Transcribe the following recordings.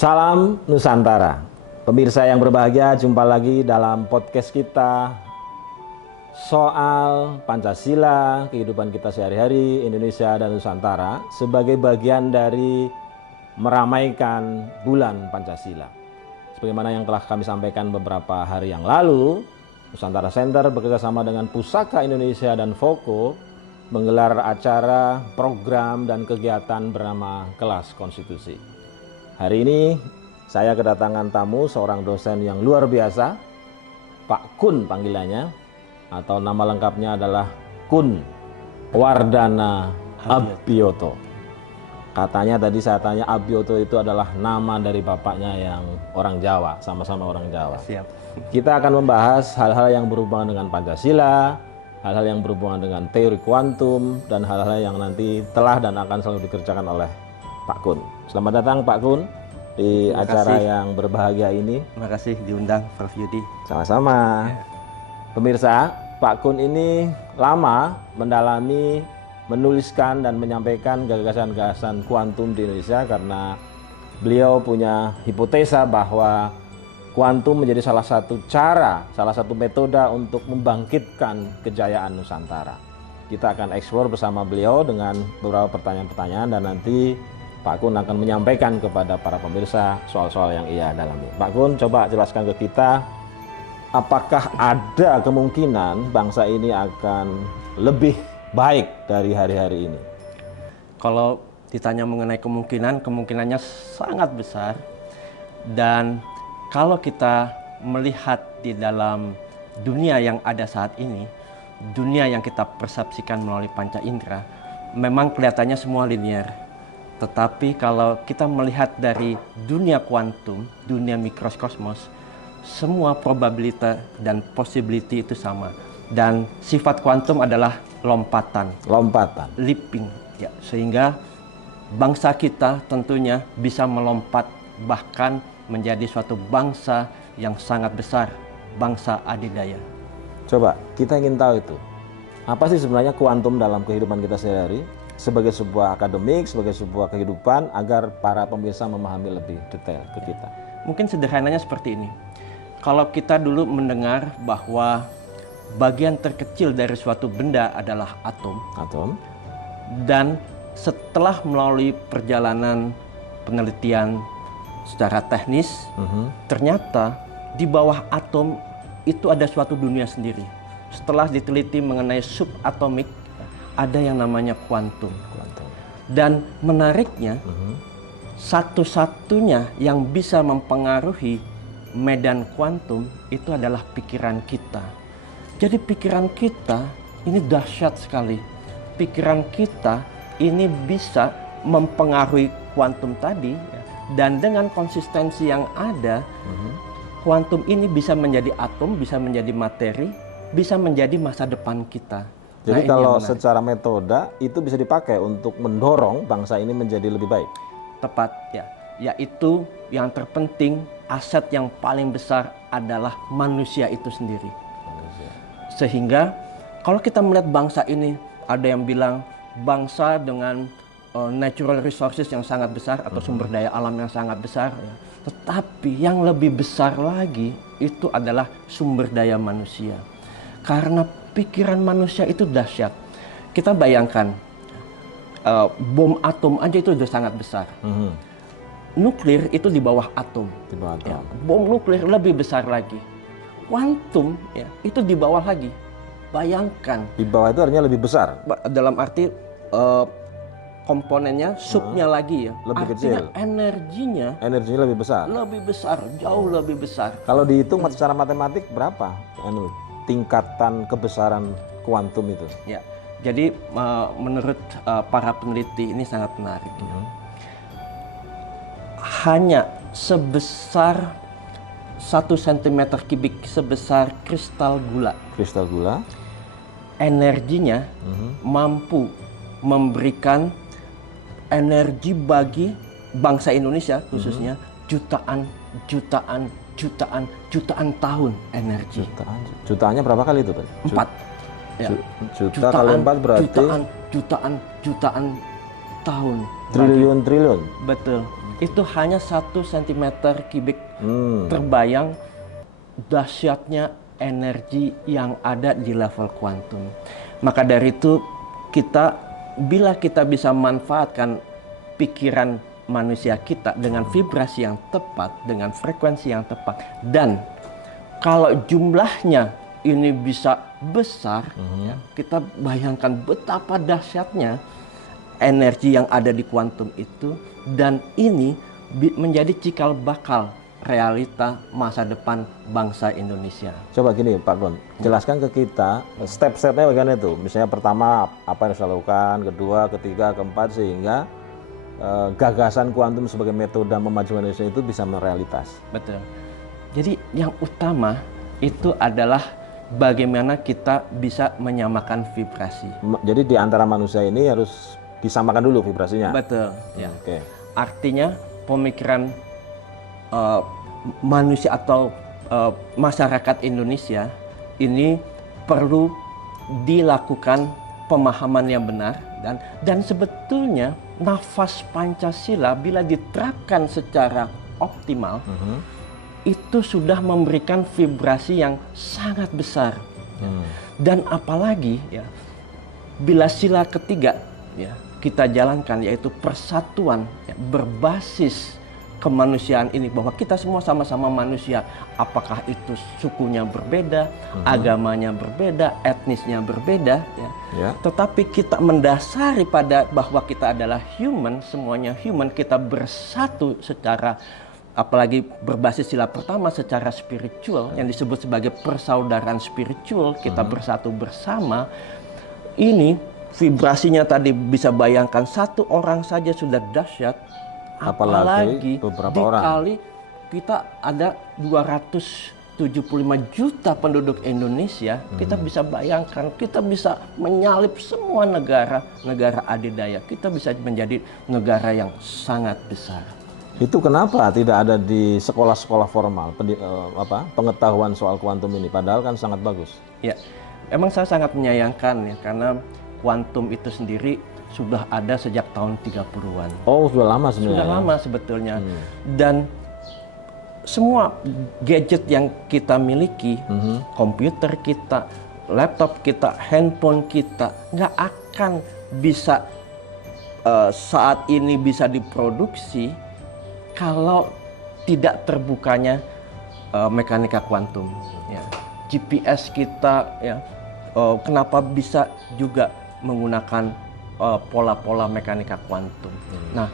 Salam Nusantara. Pemirsa yang berbahagia, jumpa lagi dalam podcast kita soal Pancasila, kehidupan kita sehari-hari, Indonesia dan Nusantara sebagai bagian dari meramaikan bulan Pancasila. Sebagaimana yang telah kami sampaikan beberapa hari yang lalu, Nusantara Center bekerjasama dengan Pusaka Indonesia dan Foko menggelar acara, program, dan kegiatan bernama Kelas Konstitusi. Hari ini saya kedatangan tamu, seorang dosen yang luar biasa, Pak Kun panggilannya, atau nama lengkapnya adalah Kun Wardana Abioto. Katanya tadi saya tanya, Abioto itu adalah nama dari bapaknya yang orang Jawa, sama-sama orang Jawa. Siap. Kita akan membahas hal-hal yang berhubungan dengan Pancasila, hal-hal yang berhubungan dengan teori kuantum, dan hal-hal yang nanti telah dan akan selalu dikerjakan oleh Pak Kun. Selamat datang Pak Kun di acara yang berbahagia ini. Terima kasih diundang Prof. Yudi. Sama-sama. Pemirsa, Pak Kun ini lama mendalami, menuliskan dan menyampaikan gagasan-gagasan kuantum di Indonesia karena beliau punya hipotesa bahwa kuantum menjadi salah satu cara, salah satu metode untuk membangkitkan kejayaan Nusantara. Kita akan eksplor bersama beliau dengan beberapa pertanyaan-pertanyaan dan nanti Pak Kun akan menyampaikan kepada para pemirsa soal-soal yang ia dalami. Pak Kun, coba jelaskan ke kita, apakah ada kemungkinan bangsa ini akan lebih baik dari hari-hari ini? Kalau ditanya mengenai kemungkinan, kemungkinannya sangat besar. Dan kalau kita melihat di dalam dunia yang ada saat ini, dunia yang kita persepsikan melalui panca indera, memang kelihatannya semua linear. Tetapi kalau kita melihat dari dunia kuantum, dunia mikrokosmos, semua probabilitas dan possibility itu sama. Dan sifat kuantum adalah lompatan. Lompatan. Leaping. Ya, sehingga bangsa kita tentunya bisa melompat bahkan menjadi suatu bangsa yang sangat besar, bangsa adidaya. Coba, kita ingin tahu itu. Apa sih sebenarnya kuantum dalam kehidupan kita sehari-hari? Sebagai sebuah akademik, sebagai sebuah kehidupan, agar para pemirsa memahami lebih detail ke kita. Mungkin sederhananya seperti ini. Kalau kita dulu mendengar bahwa bagian terkecil dari suatu benda adalah atom. Atom. Dan setelah melalui perjalanan penelitian secara teknis, ternyata di bawah atom itu ada suatu dunia sendiri. Setelah diteliti mengenai subatomik, ada yang namanya kuantum. Dan menariknya, satu-satunya yang bisa mempengaruhi medan kuantum itu adalah pikiran kita. Jadi pikiran kita ini dahsyat sekali. Pikiran kita ini bisa mempengaruhi kuantum tadi, dan dengan konsistensi yang ada, kuantum ini bisa menjadi atom, bisa menjadi materi, bisa menjadi masa depan kita. Jadi kalau secara metode itu bisa dipakai untuk mendorong bangsa ini menjadi lebih baik. Tepat, ya. Yaitu yang terpenting, aset yang paling besar adalah manusia itu sendiri. Sehingga kalau kita melihat bangsa ini, ada yang bilang bangsa dengan natural resources yang sangat besar atau sumber daya alam yang sangat besar. Ya. Tetapi yang lebih besar lagi itu adalah sumber daya manusia. Karena pikiran manusia itu dahsyat. Kita bayangkan, bom atom aja itu sudah sangat besar. Nuklir itu di bawah atom. Di bawah atom. Ya, bom nuklir lebih besar lagi. Kuantum ya, itu di bawah lagi. Bayangkan. Di bawah itu artinya lebih besar? Dalam arti komponennya, subnya lagi ya. Lebih artinya kecil. Energinya lebih besar? Lebih besar, jauh lebih besar. Kalau dihitung secara matematik berapa tingkatan kebesaran kuantum itu? Ya, jadi menurut para peneliti ini sangat menarik. Hanya sebesar 1 cm kubik, sebesar kristal gula. Kristal gula. Energinya mampu memberikan energi bagi bangsa Indonesia khususnya jutaan tahun energi. Jutaannya berapa kali itu, Pak? 4. Ya. Juta kali 4 berarti jutaan tahun. triliun. Betul. itu hanya 1 cm3 terbayang dahsyatnya energi yang ada di level kuantum. Maka dari itu bila kita bisa manfaatkan pikiran manusia kita dengan vibrasi yang tepat, dengan frekuensi yang tepat, dan kalau jumlahnya ini bisa besar, ya, kita bayangkan betapa dahsyatnya energi yang ada di kuantum itu, dan ini menjadi cikal bakal realita masa depan bangsa Indonesia. Coba gini Pak Gon, jelaskan ke kita step-stepnya bagaimana itu. Misalnya pertama apa yang harus dilakukan, kedua, ketiga, keempat, sehingga gagasan kuantum sebagai metode memajukan Indonesia itu bisa merealitas. Betul. Jadi yang utama itu adalah bagaimana kita bisa menyamakan vibrasi. Jadi di antara manusia ini harus disamakan dulu vibrasinya. Betul. Ya. Oke. Artinya pemikiran manusia atau masyarakat Indonesia ini perlu dilakukan pemahaman yang benar, dan sebetulnya nafas Pancasila bila diterapkan secara optimal itu sudah memberikan vibrasi yang sangat besar. Dan apalagi ya, bila sila ketiga ya kita jalankan, yaitu persatuan ya, berbasis kemanusiaan ini, bahwa kita semua sama-sama manusia, apakah itu sukunya berbeda, agamanya berbeda, etnisnya berbeda, ya. Tetapi kita mendasari pada bahwa kita adalah human, semuanya human, kita bersatu secara, apalagi berbasis sila pertama secara spiritual, yang disebut sebagai persaudaraan spiritual, kita bersatu bersama. Ini vibrasinya tadi bisa bayangkan, satu orang saja sudah dahsyat. Apalagi beberapa orang. Dikali kita ada 275 juta penduduk Indonesia, kita bisa bayangkan, kita bisa menyalip semua negara adidaya. Kita bisa menjadi negara yang sangat besar. Itu kenapa tidak ada di sekolah-sekolah formal pengetahuan soal kuantum ini, padahal kan sangat bagus. Ya, emang saya sangat menyayangkan ya, karena kuantum itu sendiri sudah ada sejak tahun 30-an. Oh, sudah lama sebenarnya. Sudah lama sebetulnya. Dan semua gadget yang kita miliki, komputer kita, laptop kita, handphone kita, nggak akan bisa saat ini bisa diproduksi kalau tidak terbukanya mekanika kuantum. Ya. GPS kita, ya, kenapa bisa juga menggunakan pola-pola mekanika kuantum. Nah,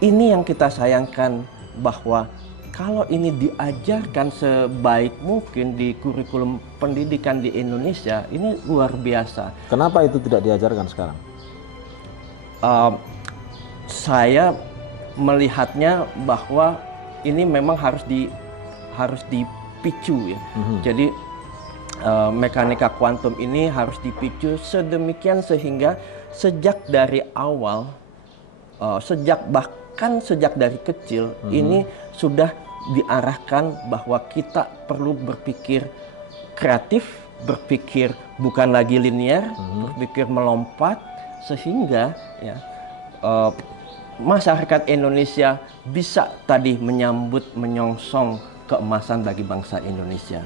ini yang kita sayangkan, bahwa kalau ini diajarkan sebaik mungkin di kurikulum pendidikan di Indonesia, ini luar biasa. Kenapa itu tidak diajarkan sekarang? Saya melihatnya bahwa ini memang harus dipicu ya. Jadi mekanika kuantum ini harus dipicu sedemikian sehingga sejak dari awal, bahkan sejak dari kecil, ini sudah diarahkan bahwa kita perlu berpikir kreatif, berpikir bukan lagi linear, berpikir melompat, sehingga ya, masyarakat Indonesia bisa tadi menyongsong keemasan bagi bangsa Indonesia.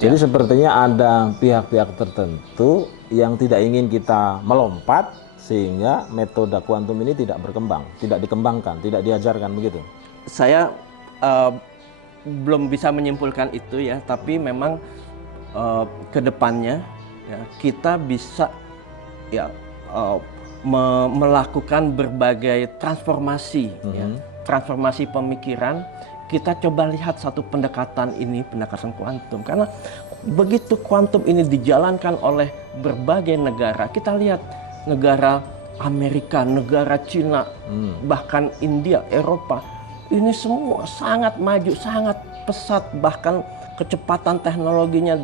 Jadi sepertinya ada pihak-pihak tertentu yang tidak ingin kita melompat, sehingga metode kuantum ini tidak berkembang, tidak dikembangkan, tidak diajarkan, begitu? Saya belum bisa menyimpulkan itu ya, tapi memang ke depannya ya, kita bisa ya, melakukan berbagai transformasi, ya, transformasi pemikiran. Kita coba lihat satu pendekatan ini, pendekatan kuantum. Karena begitu kuantum ini dijalankan oleh berbagai negara, kita lihat negara Amerika, negara Cina, bahkan India, Eropa, ini semua sangat maju, sangat pesat, bahkan kecepatan teknologinya,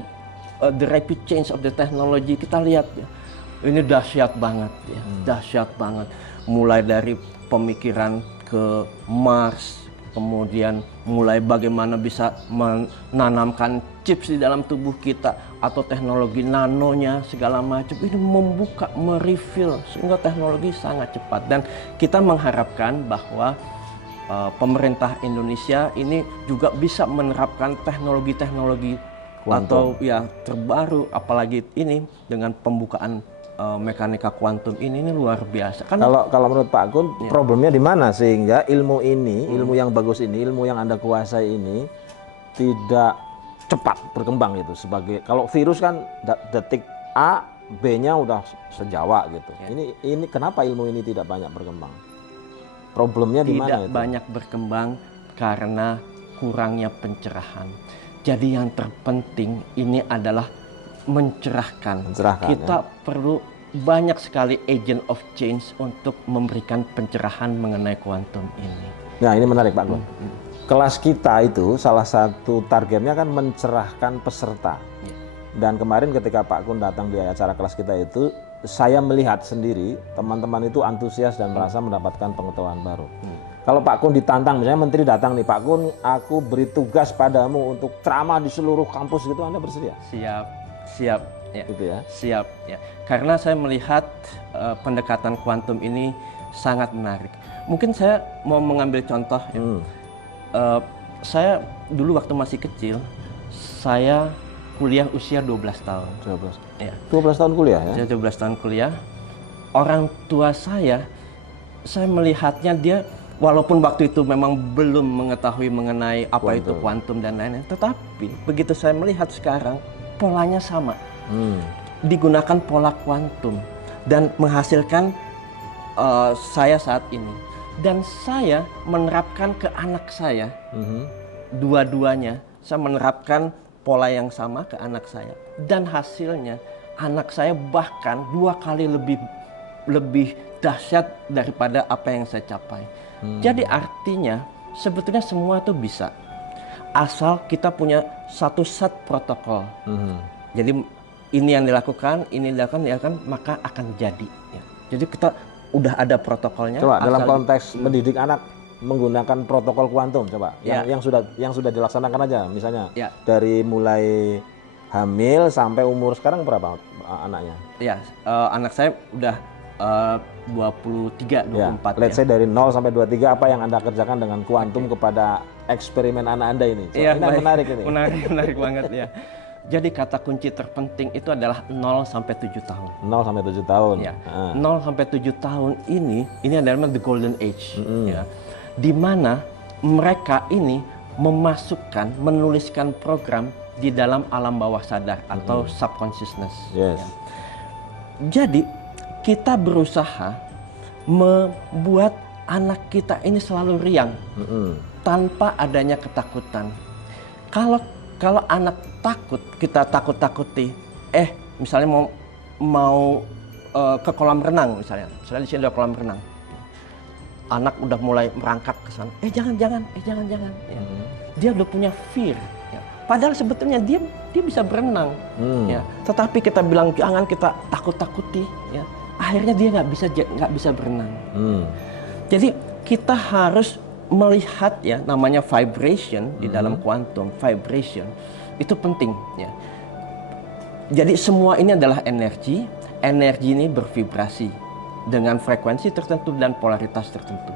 the rapid change of the technology, kita lihat ya, ini dahsyat banget ya, dahsyat banget. Mulai dari pemikiran ke Mars, kemudian mulai bagaimana bisa menanamkan chips di dalam tubuh kita, atau teknologi nanonya segala macam, ini membuka, merefill, sehingga teknologi sangat cepat. Dan kita mengharapkan bahwa pemerintah Indonesia ini juga bisa menerapkan teknologi-teknologi atau ya terbaru, apalagi ini dengan pembukaan mekanika kuantum ini luar biasa. Kan Kalau menurut Pak Kun, problemnya di mana sehingga ilmu ini, ilmu yang bagus ini, ilmu yang Anda kuasai ini tidak cepat berkembang gitu. Sebagai kalau virus kan detik A, B-nya udah sejawa gitu. Ini kenapa ilmu ini tidak banyak berkembang? Problemnya di mana tidak itu? banyak berkembang karena kurangnya pencerahan. Jadi yang terpenting ini adalah mencerahkan. Kita perlu banyak sekali agent of change untuk memberikan pencerahan mengenai kuantum ini. Nah, ini menarik Pak Kun. Kelas kita itu salah satu targetnya kan mencerahkan peserta. Dan kemarin ketika Pak Kun datang di acara kelas kita itu, saya melihat sendiri teman-teman itu antusias dan merasa mendapatkan pengetahuan baru. Kalau Pak Kun ditantang, misalnya menteri datang nih, Pak Kun, aku beri tugas padamu untuk ceramah di seluruh kampus gitu, Anda bersedia? Siap ya. Gitu ya. Siap ya. Karena saya melihat pendekatan kuantum ini sangat menarik. Mungkin saya mau mengambil contoh ya. Saya dulu waktu masih kecil, saya kuliah usia 12 tahun. 12. Ya. 12 tahun kuliah ya? 12 tahun kuliah. Orang tua saya melihatnya dia walaupun waktu itu memang belum mengetahui mengenai apa itu kuantum dan lain-lain, tetapi begitu saya melihat sekarang polanya sama. Digunakan pola kuantum dan menghasilkan saya saat ini. Dan saya menerapkan ke anak saya, dua-duanya saya menerapkan pola yang sama ke anak saya. Dan hasilnya anak saya bahkan 2 kali lebih dahsyat daripada apa yang saya capai. Jadi artinya sebetulnya semua itu bisa, asal kita punya satu set protokol. Jadi ini yang dilakukan, maka akan jadi. Ya. Jadi kita udah ada protokolnya. Coba dalam konteks mendidik anak menggunakan protokol kuantum, coba yang sudah dilaksanakan aja, misalnya dari mulai hamil sampai umur sekarang berapa anaknya? Ya, anak saya udah 23, 24. Let's say dari 0 sampai 23 apa yang Anda kerjakan dengan kuantum kepada eksperimen anak Anda ini? Ini menarik ini. Menarik banget ya. Jadi kata kunci terpenting itu adalah 0 sampai 7 tahun. 0 sampai 7 tahun. Ya. 0 sampai 7 tahun ini adalah the golden age ya. Di mana mereka ini menuliskan program di dalam alam bawah sadar atau subconsciousness. Yes. Ya. Jadi kita berusaha membuat anak kita ini selalu riang tanpa adanya ketakutan. Kalau anak takut, kita takut-takuti, misalnya mau ke kolam renang misalnya di sini ada kolam renang, anak udah mulai merangkak ke sana, jangan. Ya. Dia udah punya fear. Ya. Padahal sebetulnya dia bisa berenang. Ya. Tetapi kita bilang jangan, kita takut-takuti. Ya. Akhirnya dia nggak bisa berenang. Jadi kita harus melihat ya namanya vibration di dalam kuantum, vibration itu penting ya. Jadi semua ini adalah energi ini bervibrasi dengan frekuensi tertentu dan polaritas tertentu.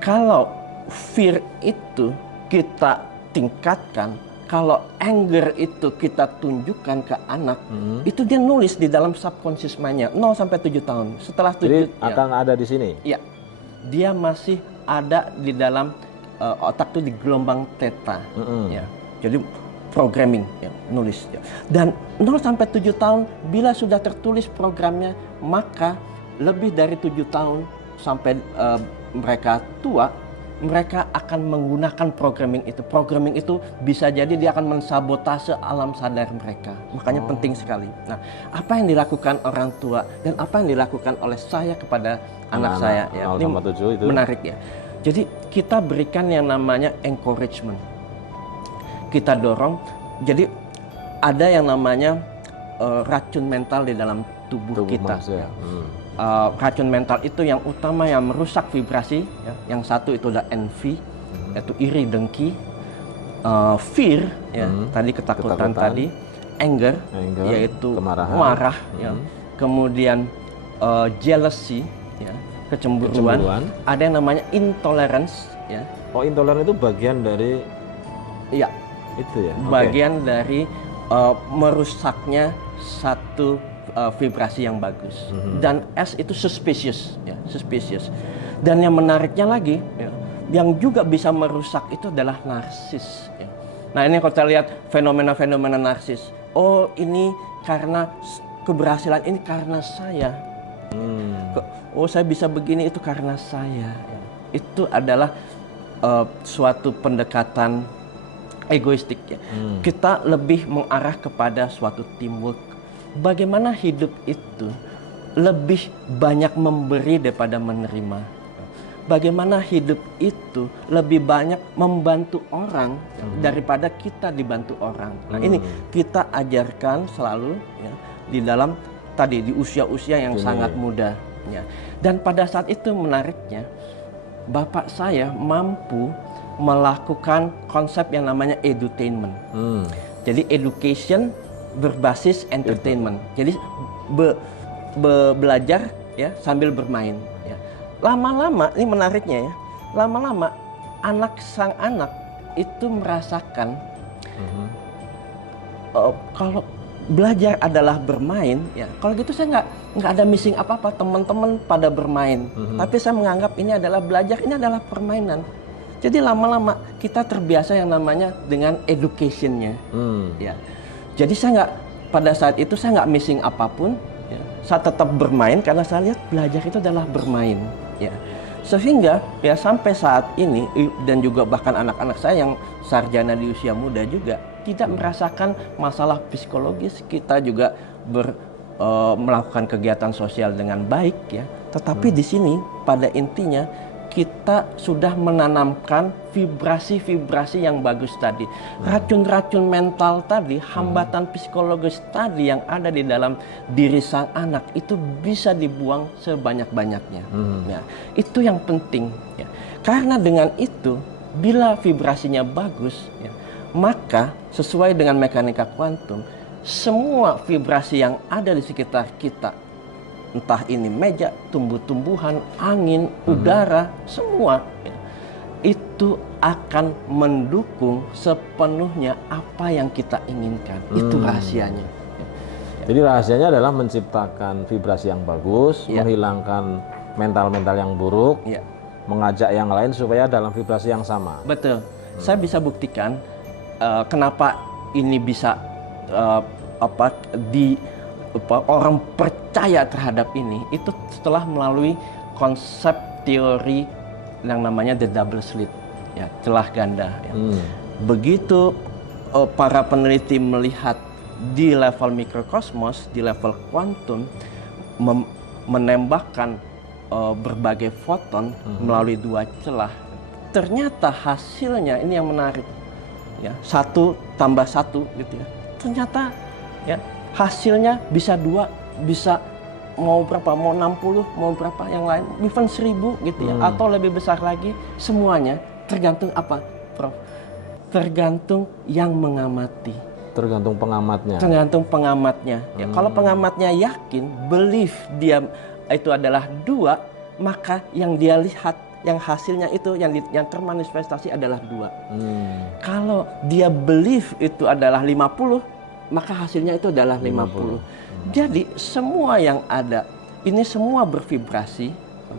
Kalau fear itu kita tingkatkan, kalau anger itu kita tunjukkan ke anak, itu dia nulis di dalam subconscious mind-nya 0 sampai 7 tahun. Setelah 7 jadi akan ada di sini. Ya. Dia masih ada di dalam otak itu di gelombang theta. Ya. Jadi programming ya, nulis ya. Dan 0 sampai 7 tahun bila sudah tertulis programnya, maka lebih dari 7 tahun sampai mereka tua, mereka akan menggunakan programming itu. Programming itu bisa jadi dia akan mensabotase alam sadar mereka. Makanya penting sekali. Nah, apa yang dilakukan orang tua dan apa yang dilakukan oleh saya kepada anak saya ya. Ini itu menarik ya. Jadi kita berikan yang namanya encouragement. Kita dorong. Jadi ada yang namanya racun mental di dalam tubuh kita. Racun mental itu yang utama yang merusak vibrasi ya. Yang satu itu ada envy, yaitu iri, dengki, fear ya, tadi ketakutan tadi, anger yaitu marah ya. Kemudian jealousy ya, kecemburuan. Ada yang namanya intolerance ya. Oh, intoleran itu bagian dari Iya, itu ya. Oke. bagian dari merusaknya satu vibrasi yang bagus. Dan S itu suspicious, ya, suspicious. Dan yang menariknya lagi, ya, yang juga bisa merusak itu adalah narsis. Ya. Nah, ini kalau kita lihat fenomena-fenomena narsis. Oh, ini karena keberhasilan ini karena saya. Oh, saya bisa begini itu karena saya. Ya. Itu adalah suatu pendekatan egoistik, ya. Kita lebih mengarah kepada suatu teamwork. Bagaimana hidup itu lebih banyak memberi daripada menerima. Bagaimana hidup itu lebih banyak membantu orang daripada kita dibantu orang. Nah, ini kita ajarkan selalu, ya, di dalam tadi di usia-usia yang sangat muda, ya. Dan pada saat itu menariknya, bapak saya mampu melakukan konsep yang namanya edutainment. Jadi education berbasis entertainment. Jadi belajar, ya, sambil bermain. Ya. Lama-lama, ini menariknya, ya. Lama-lama sang anak itu merasakan kalau belajar adalah bermain, ya. Kalau gitu saya nggak ada missing apa-apa, teman-teman pada bermain. Tapi saya menganggap ini adalah belajar, ini adalah permainan. Jadi lama-lama kita terbiasa yang namanya dengan education-nya. Ya. Jadi pada saat itu saya nggak missing apapun. Ya. Saya tetap bermain karena saya lihat belajar itu adalah bermain. Ya. Sehingga ya sampai saat ini, dan juga bahkan anak-anak saya yang sarjana di usia muda juga tidak merasakan masalah psikologis. Kita juga melakukan kegiatan sosial dengan baik, ya. Tetapi di sini pada intinya kita sudah menanamkan vibrasi-vibrasi yang bagus tadi. Racun-racun mental tadi, hambatan psikologis tadi yang ada di dalam diri sang anak itu bisa dibuang sebanyak-banyaknya. Ya, itu yang penting. Ya. Karena dengan itu, bila vibrasinya bagus, ya, maka sesuai dengan mekanika kuantum, semua vibrasi yang ada di sekitar kita, entah ini meja, tumbuh-tumbuhan, angin, udara, semua, ya, itu akan mendukung sepenuhnya apa yang kita inginkan. Itu rahasianya. Jadi rahasianya adalah menciptakan vibrasi yang bagus, menghilangkan mental-mental yang buruk, mengajak yang lain supaya dalam vibrasi yang sama. Betul. Saya bisa buktikan kenapa ini bisa orang percaya terhadap ini itu setelah melalui konsep teori yang namanya the double slit, ya, celah ganda. Ya. Begitu para peneliti melihat di level mikrokosmos, di level kuantum, menembakkan berbagai foton melalui dua celah, ternyata hasilnya ini yang menarik, ya, 1 tambah 1 gitu, ya. Ternyata, ya, hasilnya bisa 2, bisa mau berapa, mau 60, mau berapa yang lain, even 1000 gitu, ya, atau lebih besar lagi. Semuanya tergantung apa, Prof? Tergantung yang mengamati. Tergantung pengamatnya. Tergantung pengamatnya. Ya, kalau pengamatnya yakin, believe dia itu adalah 2, maka yang dia lihat, yang hasilnya itu yang termanifestasi adalah 2. Kalau dia believe itu adalah 50, maka hasilnya itu adalah 50. Jadi semua yang ada, ini semua bervibrasi,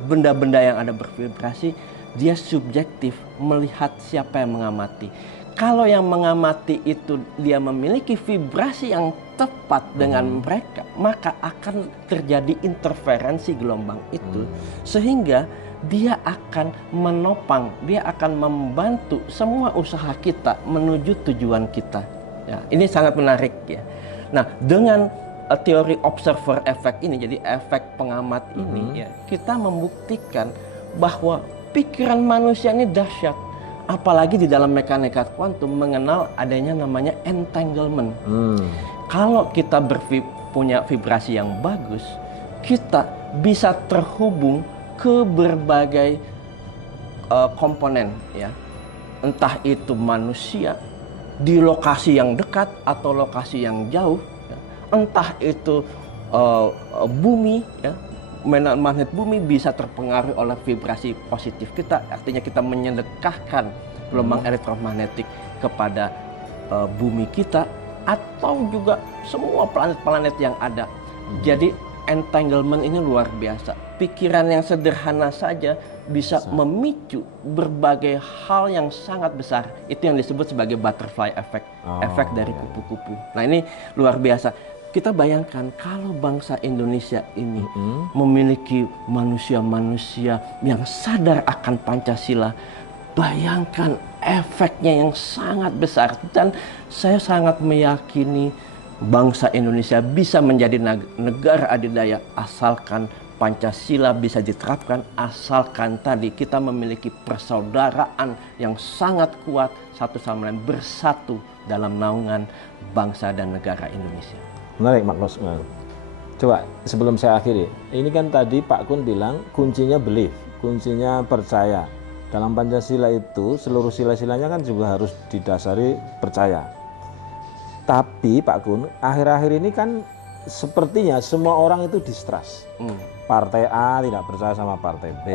benda-benda yang ada bervibrasi, dia subjektif melihat siapa yang mengamati. Kalau yang mengamati itu dia memiliki vibrasi yang tepat dengan mereka, maka akan terjadi interferensi gelombang itu, sehingga dia akan menopang, dia akan membantu semua usaha kita menuju tujuan kita. Ya, ini sangat menarik, ya. Nah, dengan teori observer effect ini, jadi efek pengamat ini, ya, kita membuktikan bahwa pikiran manusia ini dahsyat. Apalagi di dalam mekanika kuantum mengenal adanya namanya entanglement. Kalau kita punya vibrasi yang bagus, kita bisa terhubung ke berbagai komponen, ya, entah itu manusia di lokasi yang dekat atau lokasi yang jauh, ya. Entah itu bumi, ya, magnet bumi bisa terpengaruh oleh vibrasi positif kita, artinya kita menyedekahkan gelombang elektromagnetik kepada bumi kita, atau juga semua planet-planet yang ada. Jadi entanglement ini luar biasa. Pikiran yang sederhana saja bisa memicu berbagai hal yang sangat besar. Itu yang disebut sebagai butterfly effect, efek dari kupu-kupu. Nah, ini luar biasa. Kita bayangkan kalau bangsa Indonesia ini memiliki manusia-manusia yang sadar akan Pancasila, bayangkan efeknya yang sangat besar. Dan saya sangat meyakini bangsa Indonesia bisa menjadi negara adidaya asalkan Pancasila bisa diterapkan, asalkan tadi kita memiliki persaudaraan yang sangat kuat satu sama lain, bersatu dalam naungan bangsa dan negara Indonesia. Menarik, Mas. Coba sebelum saya akhiri, ini kan tadi Pak Kun bilang kuncinya belief, kuncinya percaya. Dalam Pancasila itu seluruh sila-silanya kan juga harus didasari percaya. Tapi Pak Kun, akhir-akhir ini kan sepertinya semua orang itu distrust. Partai A tidak percaya sama partai B,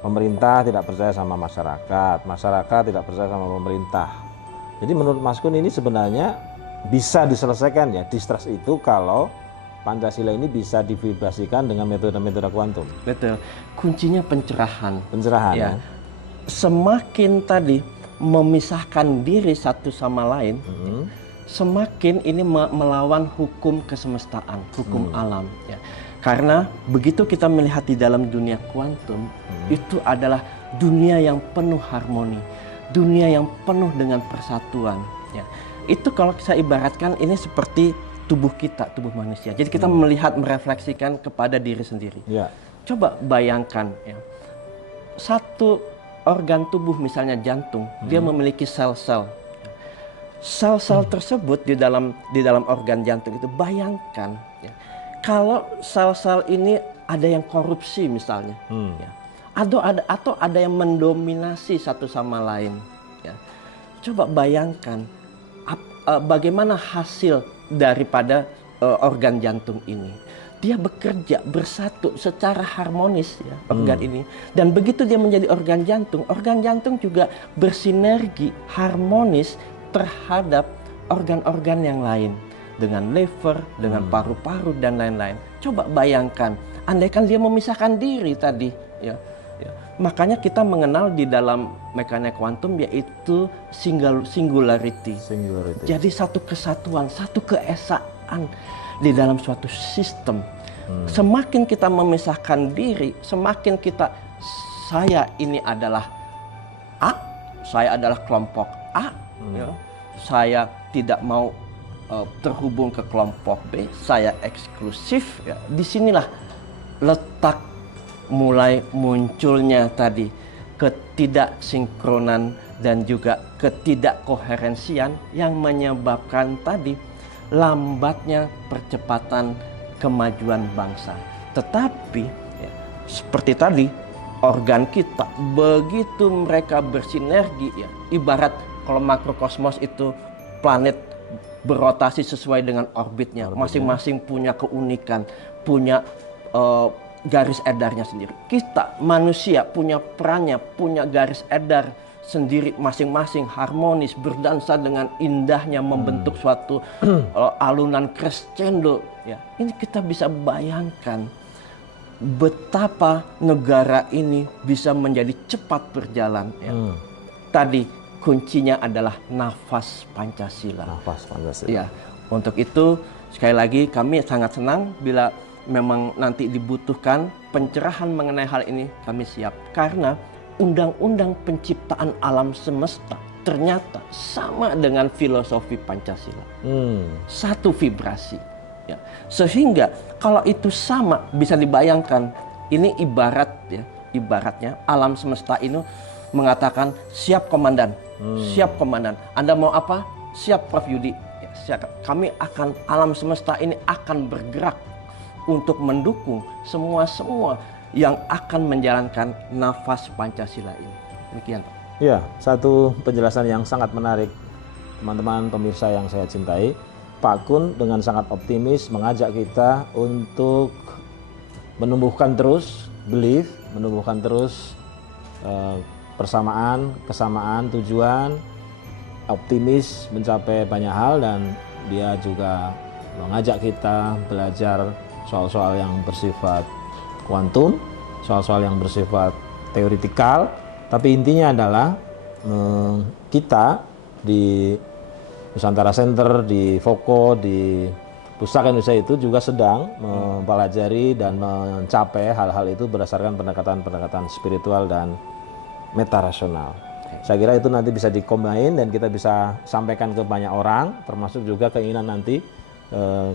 pemerintah tidak percaya sama masyarakat, masyarakat tidak percaya sama pemerintah. Jadi menurut Mas Kun ini sebenarnya bisa diselesaikan ya distrust itu kalau Pancasila ini bisa divibrasikan dengan metode-metode kuantum. Betul, kuncinya pencerahan. Pencerahan ya. Semakin tadi memisahkan diri satu sama lain, semakin ini melawan hukum kesemestaan, hukum alam. Ya. Karena begitu kita melihat di dalam dunia kuantum, itu adalah dunia yang penuh harmoni, dunia yang penuh dengan persatuan. Ya. Itu kalau saya ibaratkan ini seperti tubuh kita, tubuh manusia. Jadi kita melihat, merefleksikan kepada diri sendiri. Ya. Coba bayangkan, ya, satu organ tubuh misalnya jantung, dia memiliki sel-sel. Sel-sel tersebut di dalam organ jantung itu, bayangkan ya, kalau sel-sel ini ada yang korupsi misalnya, ya, atau ada yang mendominasi satu sama lain. Ya. Coba bayangkan bagaimana hasil daripada organ jantung ini. Dia bekerja bersatu secara harmonis ya, organ ini. Dan begitu dia menjadi organ jantung juga bersinergi harmonis terhadap organ-organ yang lain, dengan liver, dengan paru-paru dan lain-lain. Coba bayangkan, andaikan dia memisahkan diri tadi, ya. Makanya kita mengenal di dalam mekanik kuantum yaitu singularity. Jadi satu kesatuan, satu keesaan di dalam suatu sistem. Semakin kita memisahkan diri, semakin kita, saya ini adalah A, saya adalah kelompok A, ya. Saya tidak mau terhubung ke kelompok B, saya eksklusif. Ya. Disinilah letak mulai munculnya tadi ketidaksinkronan dan juga ketidakkoherensian yang menyebabkan tadi lambatnya percepatan kemajuan bangsa. Tetapi ya, seperti tadi organ kita begitu mereka bersinergi ya, ibarat kalau makrokosmos itu planet berotasi sesuai dengan orbitnya, masing-masing punya keunikan, punya garis edarnya sendiri. Kita manusia punya perannya, punya garis edar sendiri masing-masing, harmonis, berdansa dengan indahnya, membentuk suatu alunan crescendo. Ya, ini kita bisa bayangkan betapa negara ini bisa menjadi cepat berjalan. Ya. Tadi kuncinya adalah nafas Pancasila. Nafas Pancasila. Ya, untuk itu sekali lagi kami sangat senang bila memang nanti dibutuhkan pencerahan mengenai hal ini, kami siap. Karena undang-undang penciptaan alam semesta ternyata sama dengan filosofi Pancasila. Satu vibrasi. Ya. Sehingga kalau itu sama, bisa dibayangkan ini ibaratnya alam semesta ini mengatakan siap komandan, siap komandan. Anda mau apa? Siap Prof Yudi. Ya, siap. Kami akan, alam semesta ini akan bergerak untuk mendukung semua yang akan menjalankan nafas Pancasila ini. Demikian, Pak. Ya, satu penjelasan yang sangat menarik, teman-teman pemirsa yang saya cintai. Pak Kun dengan sangat optimis mengajak kita untuk menumbuhkan terus belief, menumbuhkan terus persamaan, kesamaan tujuan, optimis mencapai banyak hal, dan dia juga mengajak kita belajar soal-soal yang bersifat kuantum, soal-soal yang bersifat teoritikal, tapi intinya adalah kita di Nusantara Center, di Foko, di Pustaka Indonesia itu juga sedang mempelajari dan mencapai hal-hal itu berdasarkan pendekatan-pendekatan spiritual dan metarasional. Saya kira itu nanti bisa dikombin dan kita bisa sampaikan ke banyak orang, termasuk juga keinginan nanti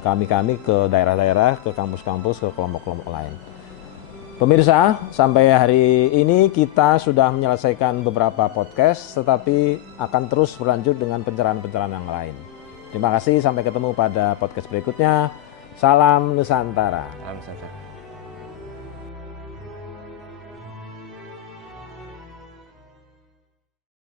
kami-kami ke daerah-daerah, ke kampus-kampus, ke kelompok-kelompok lain. Pemirsa, sampai hari ini kita sudah menyelesaikan beberapa podcast, tetapi akan terus berlanjut dengan pencerahan-pencerahan yang lain. Terima kasih, sampai ketemu pada podcast berikutnya. Salam Nusantara. Salam Nusantara.